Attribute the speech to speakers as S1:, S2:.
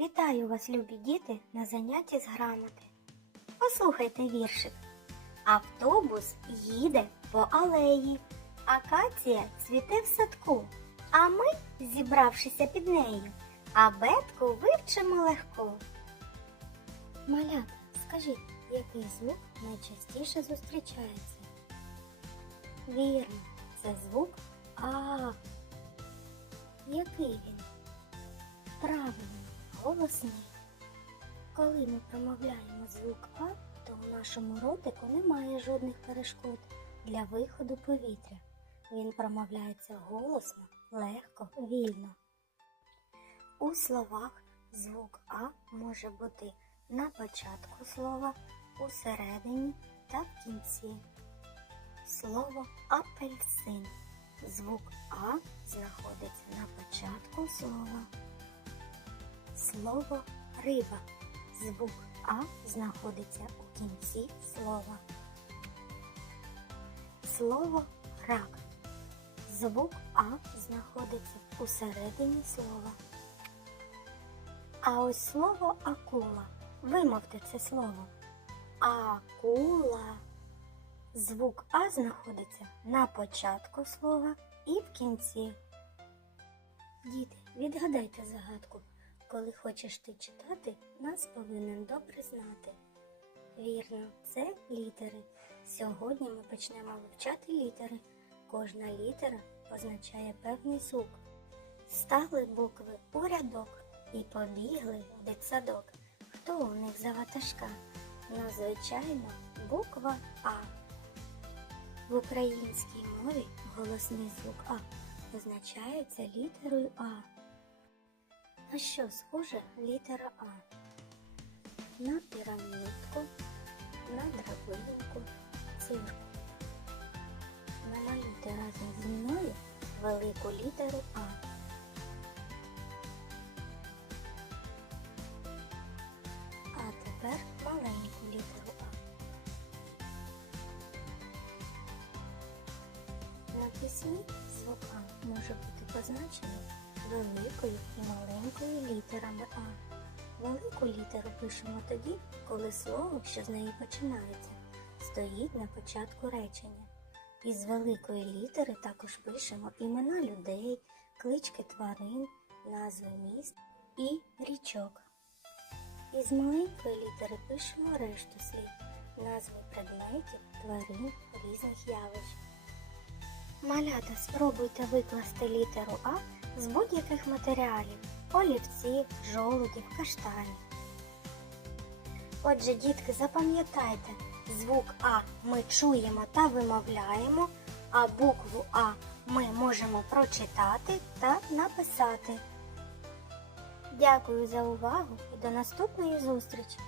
S1: Вітаю вас, любі діти, на занятті з грамоти. Послухайте віршик. Автобус їде по алеї, акація цвіте в садку, а ми, зібравшися під нею, абетку вивчимо легко. Малята, скажіть, який звук найчастіше зустрічається? Вірно, це звук А. Який він? Правильно, голосний. Коли ми промовляємо звук А, то у нашому ротику немає жодних перешкод для виходу повітря. Він промовляється голосно, легко, вільно. У словах звук А може бути на початку слова, у середині та в кінці. Слово апельсин. Звук А знаходиться на початку слова. Слово риба. Звук А знаходиться у кінці слова. Слово рак. Звук А знаходиться у середині слова. А ось слово акула. Вимовте це слово. Акула. Звук А знаходиться на початку слова і в кінці. Діти, відгадайте загадку. Коли хочеш ти читати, нас повинен добре знати. Вірно, це літери. Сьогодні ми почнемо вивчати літери. Кожна літера позначає певний звук. Стали букви у рядок і побігли в дитсадок. Хто у них за ватажка? Ну, звичайно, буква А. В українській мові голосний звук А позначається літерою А. На що схожа літера А? На пірамідку, на драбинку, цирку. Намалюйте разом зі мною велику літеру А. А тепер маленьку літеру А. На письмі звук А може бути позначений великою і маленькою А. Велику літеру пишемо тоді, коли слово, що з неї починається, стоїть на початку речення. Із великої літери також пишемо імена людей, клички тварин, назви міст і річок. Із маленької літери пишемо решту слів, назви предметів, тварин, різних явищ. Малята, спробуйте викласти літеру А з будь-яких матеріалів олівців, жолудів, каштанів. Отже, дітки, запам'ятайте, звук А ми чуємо та вимовляємо, а букву А ми можемо прочитати та написати. Дякую за увагу і до наступної зустрічі!